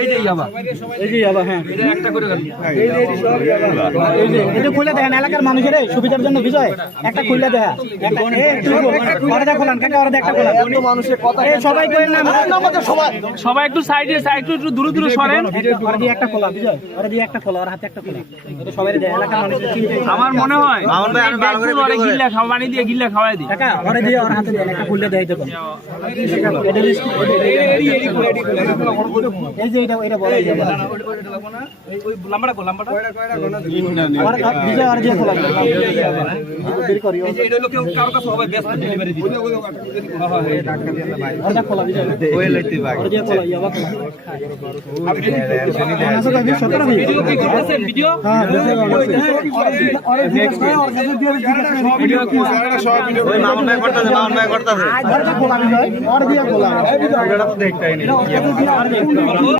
এই যে ইয়াবা, হ্যাঁ এটা একটা করে গেল। এই যে এটা খুলে দেখেন, এলাকার মানুষের সুবিধার জন্য বিষয় একটা খুলে দেখা। একটা খোলান কাকা, ওরা একটা খোলান। এত মানুষের কথা সবাই কইেন না, আমাদের সবাই একটু সাইডে একটু দূরে দূরে সরেন। ওরা দিয়ে একটা খোলা বিষয়, ওরা দিয়ে একটা খোলা, ওর হাতে একটা খোলা। এটা সবাই দেয়, এলাকার মানুষের চিন্তা। আমার মনে হয় মামুন ভাই আমি ভালো করে ভিডিও করে গিল্লা খাওয়া পানি দিয়ে গিল্লা খাওয়াই দিই কাকা, ওরা দিয়ে ওর হাতে দেন, একটা খুলে দেয় দেখুন। এই যে এটা বড় এই যাবে ওই লাম্বাটা লাম্বাটা আর বিজয় আর দিয়ে খোলা বের করি। এই যে এটা হলো কেউ কারো কাছে হবে ব্যস্ত ডেলিভারি দিতে। হ্যাঁ হ্যাঁ এই ডাক্তার দিয়ে ভাই ওটা খোলা বিজয় ওই লইতে ভাই ওর দিয়ে খোলা ইয়াবা খোলা। ভিডিও কি করতেছেন? ভিডিও হ্যাঁ ভিডিও কি ওই মামুন ভাই করতেছে, মামুন ভাই করতেছে। আর খোলা বিজয় আর দিয়ে খোলা, এই ভিডিওটা তো দেখতেই নেই।